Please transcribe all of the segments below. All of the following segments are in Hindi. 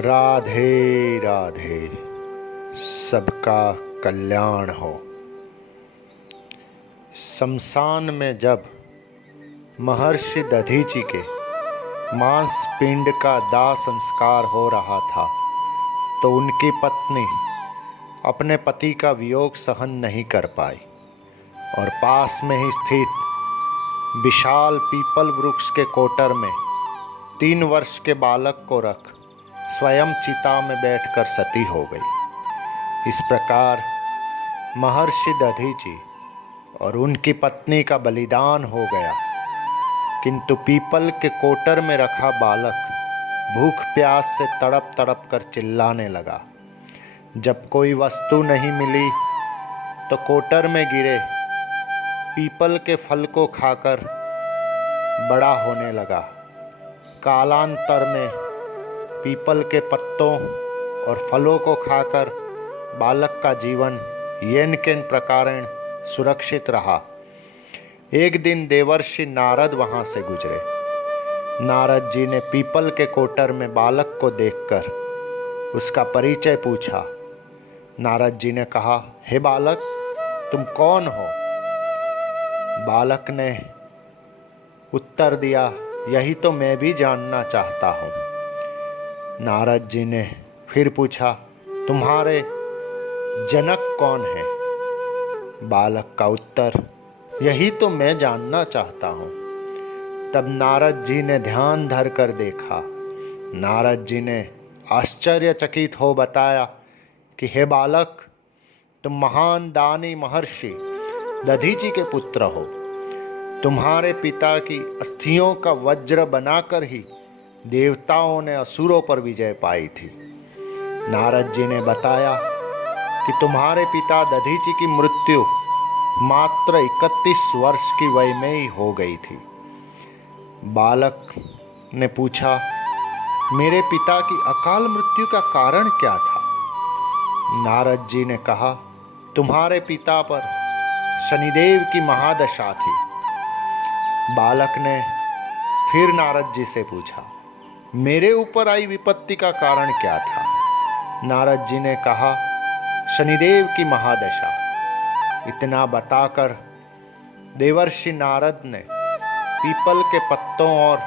राधे राधे। सबका कल्याण हो। शमशान में जब महर्षि दधीचि के मांस पिंड का दाह संस्कार हो रहा था तो उनकी पत्नी अपने पति का वियोग सहन नहीं कर पाई और पास में ही स्थित विशाल पीपल वृक्ष के कोटर में 3 वर्ष के बालक को रख स्वयं चिता में बैठकर सती हो गई। इस प्रकार महर्षि दधीचि और उनकी पत्नी का बलिदान हो गया, किंतु पीपल के कोटर में रखा बालक भूख प्यास से तड़प तड़प कर चिल्लाने लगा। जब कोई वस्तु नहीं मिली तो कोटर में गिरे पीपल के फल को खाकर बड़ा होने लगा। कालांतर में पीपल के पत्तों और फलों को खाकर बालक का जीवन येन केन प्रकारेण सुरक्षित रहा। एक दिन देवर्षि नारद वहां से गुजरे। नारद जी ने पीपल के कोटर में बालक को देखकर उसका परिचय पूछा। नारद जी ने कहा, हे बालक, तुम कौन हो? बालक ने उत्तर दिया, यही तो मैं भी जानना चाहता हूँ। नारद जी ने फिर पूछा, तुम्हारे जनक कौन है? बालक का उत्तर, यही तो मैं जानना चाहता हूँ। तब नारद जी ने ध्यान धर कर देखा। नारद जी ने आश्चर्यचकित हो बताया कि हे बालक, तुम महान दानी महर्षि दधीचि के पुत्र हो। तुम्हारे पिता की अस्थियों का वज्र बनाकर ही देवताओं ने असुरों पर विजय पाई थी। नारद जी ने बताया कि तुम्हारे पिता दधीचि की मृत्यु मात्र 31 वर्ष की वय में ही हो गई थी। बालक ने पूछा, मेरे पिता की अकाल मृत्यु का कारण क्या था? नारद जी ने कहा, तुम्हारे पिता पर शनिदेव की महादशा थी। बालक ने फिर नारद जी से पूछा, मेरे ऊपर आई विपत्ति का कारण क्या था? नारद जी ने कहा, शनिदेव की महादशा। इतना बताकर देवर्षि नारद ने पीपल के पत्तों और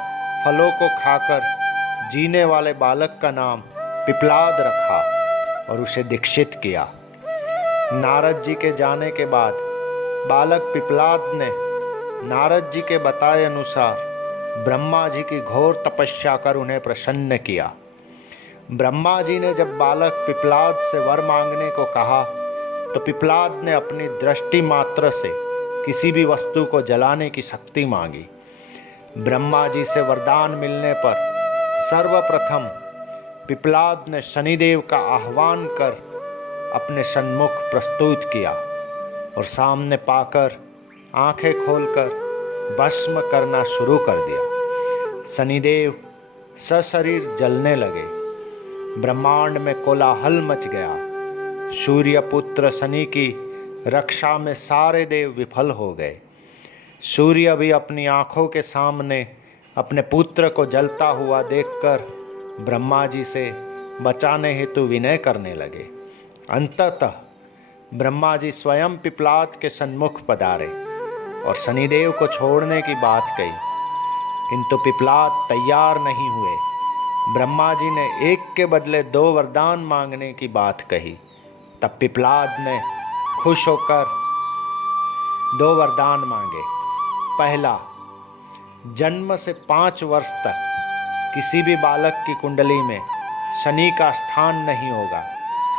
फलों को खाकर जीने वाले बालक का नाम पिपलाद रखा और उसे दीक्षित किया। नारद जी के जाने के बाद बालक पिपलाद ने नारद जी के बताए अनुसार ब्रह्मा जी की घोर तपस्या कर उन्हें प्रसन्न किया। ब्रह्मा जी ने जब बालक पिपलाद से वर मांगने को कहा तो पिपलाद ने अपनी दृष्टि मात्र से किसी भी वस्तु को जलाने की शक्ति मांगी। ब्रह्मा जी से वरदान मिलने पर सर्वप्रथम पिपलाद ने शनिदेव का आह्वान कर अपने सन्मुख प्रस्तुत किया और सामने पाकर आंखें खोलकर भस्म करना शुरू कर दिया। शनिदेव सशरीर जलने लगे। ब्रह्मांड में कोलाहल मच गया। सूर्य पुत्र शनि की रक्षा में सारे देव विफल हो गए। सूर्य भी अपनी आंखों के सामने अपने पुत्र को जलता हुआ देखकर ब्रह्मा जी से बचाने हेतु विनय करने लगे। अंततः ब्रह्मा जी स्वयं पिपलाद के सन्मुख पधारे और शनिदेव को छोड़ने की बात कही, किंतु पिपलाद तैयार नहीं हुए। ब्रह्मा जी ने एक के बदले 2 वरदान मांगने की बात कही। तब पिपलाद ने खुश होकर 2 वरदान मांगे। पहला, जन्म से 5 वर्ष तक किसी भी बालक की कुंडली में शनि का स्थान नहीं होगा,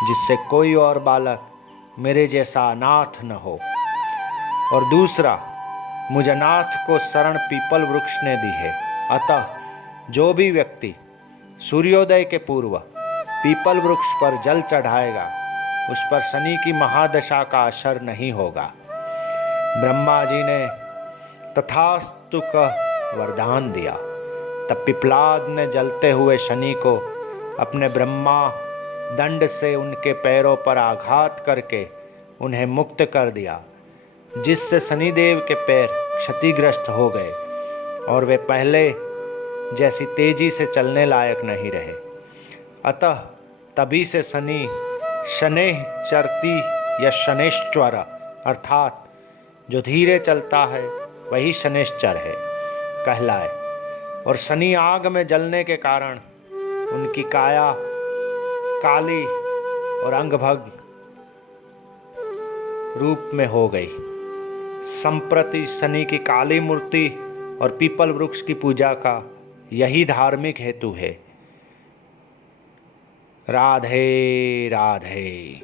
जिससे कोई और बालक मेरे जैसा अनाथ न हो। और दूसरा, मुझ अनाथ को शरण पीपल वृक्ष ने दी है, अतः जो भी व्यक्ति सूर्योदय के पूर्व पीपल वृक्ष पर जल चढ़ाएगा उस पर शनि की महादशा का असर नहीं होगा। ब्रह्मा जी ने तथास्तु कह वरदान दिया। तब पिपलाद ने जलते हुए शनि को अपने ब्रह्मा दंड से उनके पैरों पर आघात करके उन्हें मुक्त कर दिया, जिससे शनिदेव के पैर क्षतिग्रस्त हो गए और वे पहले जैसी तेजी से चलने लायक नहीं रहे। अतः तभी से शनि शनैश्चरति या शनैश्चर अर्थात जो धीरे चलता है वही शनैश्चर है कहलाए। और शनि आग में जलने के कारण उनकी काया काली और अंगभंग रूप में हो गई। संप्रति शनि की काली मूर्ति और पीपल वृक्ष की पूजा का यही धार्मिक हेतु है। राधे राधे।